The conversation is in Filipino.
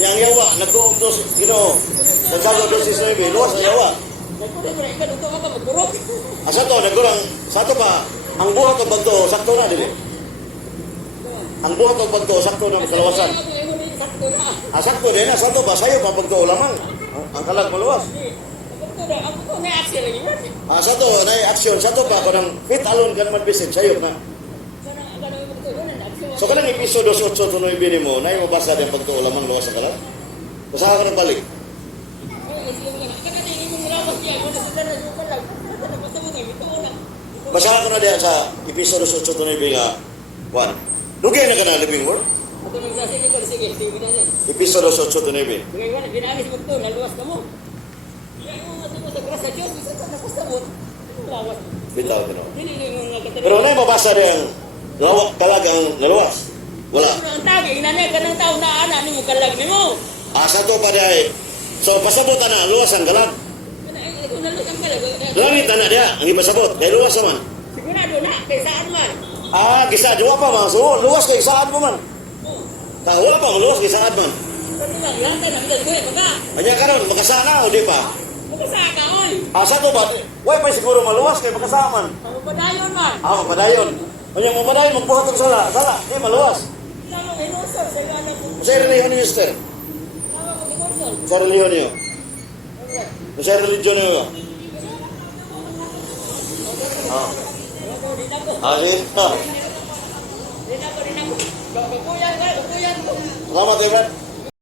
Yang yawa, nag-uog dos, nagsago dos si Snowy, luwas na yawa. Asa to, nagurang, sa to pa, ang buhat o bagto, sakto na, dili. Ang buhat o bagto, sakto na, kalawasan. Sakto din na, sa to ba, sayo pa bagto lamang. Ang kalag maluwas. Sa to, na-action, sa to pa, kung fit alone ka naman bisin, sayo na. So kanang episode 8 to 9 mo, na yung mabasa din pagto lamang luwas sa kalag? Basahan ka ng balik. Basahan ko na diyan sa episode 8 to 9 nga, 1. Lugay na ka na living word? Episode 8 to 9. Bitaw ka no. Pero na yung mabasa din lawak kalag ang naluwas? Wala. Ang tagi, inanay ka ng tao na ana ni mo kalag ni mo. Sa to pa diay. So pasabot na luwas ang kalag. Langit na dia, ang ibasabot. Kaya luwas naman. Sigurado na, kay saan man. Kisa diwa pa man. So luwas kay saan mo man. Wala pa, luwas kay saan man. Anya karon makasana o di pa? Makasaka, oy. Sa to ba? Why pa siguro maluwas kay makasaman? Mapadayon man. Mapadayon. Anya mo padayon, magbuhat ang sala. Sala, di maluwas. Sa reliyon niyo, sister. Sa reliyon niyo. Sa reliyon niyo. Salamat, Evan.